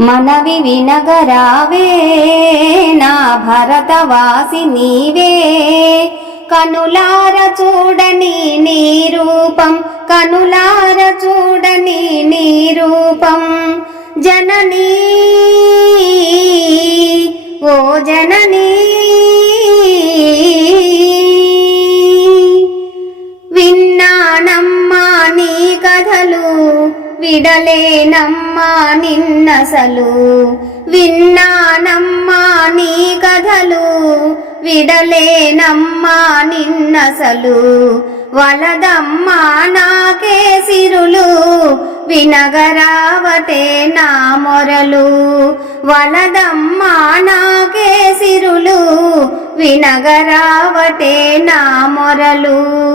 మనవి వినగరావే నా భరతవాసి నీవే. కనులార చూడని నీ రూపం కనులార చూడని నీ రూపం. జననీ ఓ జననీ విడలేనమ్మా నిన్నసలు. విన్నానమ్మా నీ కథలు. విడలేనమ్మా నిన్నసలు. వలదమ్మా నాకే సిరులు. వినగరావతే నా మొరలు. వలదమ్మా నాకే సిరులు. వినగరావతే నా మొరలు.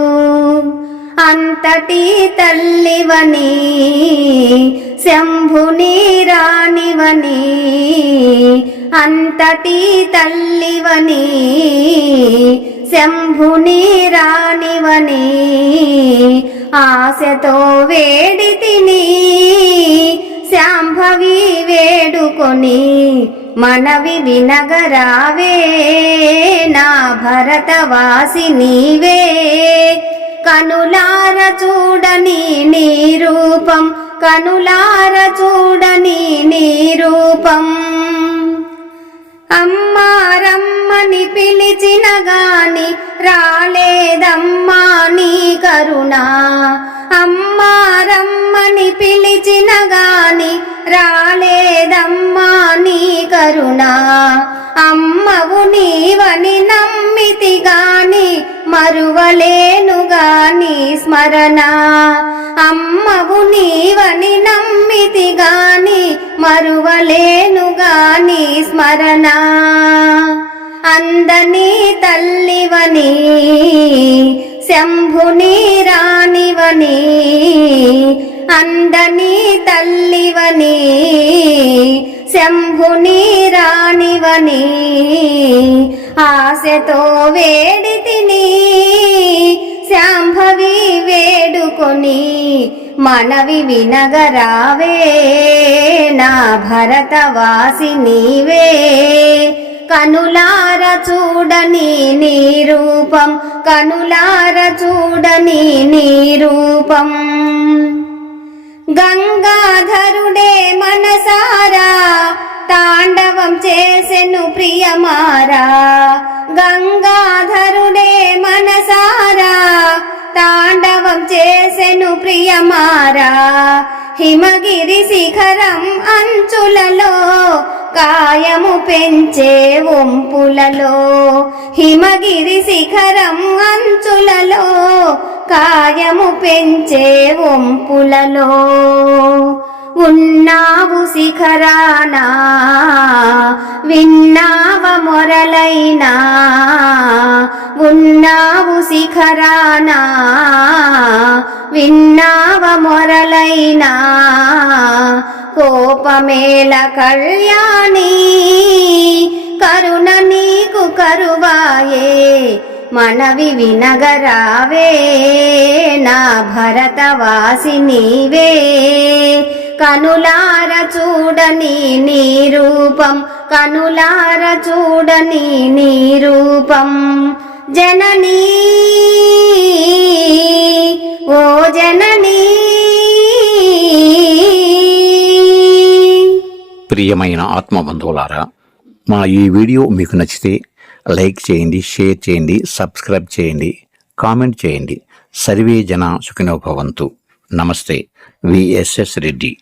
అంతటి తల్లివని శంభుని రాణివని అంతటి తల్లివని శంభుని రాణివని ఆశతో వేడి తిని శాంభవి వేడుకొని మనవి వినగరావే నా భరతవాసి నీవే. కనులార చూడని నీ రూపం కనులార చూడని నీ రూపం. అమ్మారమ్మని పిలిచిన గాని రాలేదమ్మా నీ కరుణ. అమ్మా రమ్మని పిలిచిన గాని రాలేదమ్మా నీ కరుణ. అమ్మవు నీవని నమ్మి మరువలేనుగా నీ స్మరణ. అమ్మవు నీవని నమ్మితి గాని మరువలేనుగా నీ స్మరణ. అందని తల్లివని శంభుని రాణివని అందని తల్లివని శంభుని రాణివని ఆశతో వేడి తిని శాంభవి వేడుకొని మనవి వినగరావే నా భరతవాసి నీవే. కనులార చూడని నీ రూపం కనులార చూడని నీ రూపం. గంగాధరుడే మనసారా తా తాండవం చేసెను ప్రియమారా. గంగాధరుడే మనసారా. తాండవం చేసెను ప్రియమారా. హిమగిరి శిఖరం అంచులలో కాయము పెంచే వంపులలో హిమగిరి శిఖరం అంచులలో కాయము పెంచే వంపులలో ఉన్నావు శిఖరానా విన్నావ మొరలైనా. ఉన్నావు శిఖరానా విన్నావ మొరలైనా. కోపమేల కళ్యాణి కరుణ నీకు కరువాయే. మనవి వినగరావే నా భరతవాసి నీవే. కనులార చూడని నీ రూపం కనులార చూడని నీ రూపం. జననీ ఓ జననీ. ప్రియమైన ఆత్మబంధువులారా మా ఈ వీడియో మీకు నచ్చితే లైక్ చేయండి షేర్ చేయండి సబ్స్క్రైబ్ చేయండి కామెంట్ చేయండి. సర్వే జన సుఖినో VSS Reddy.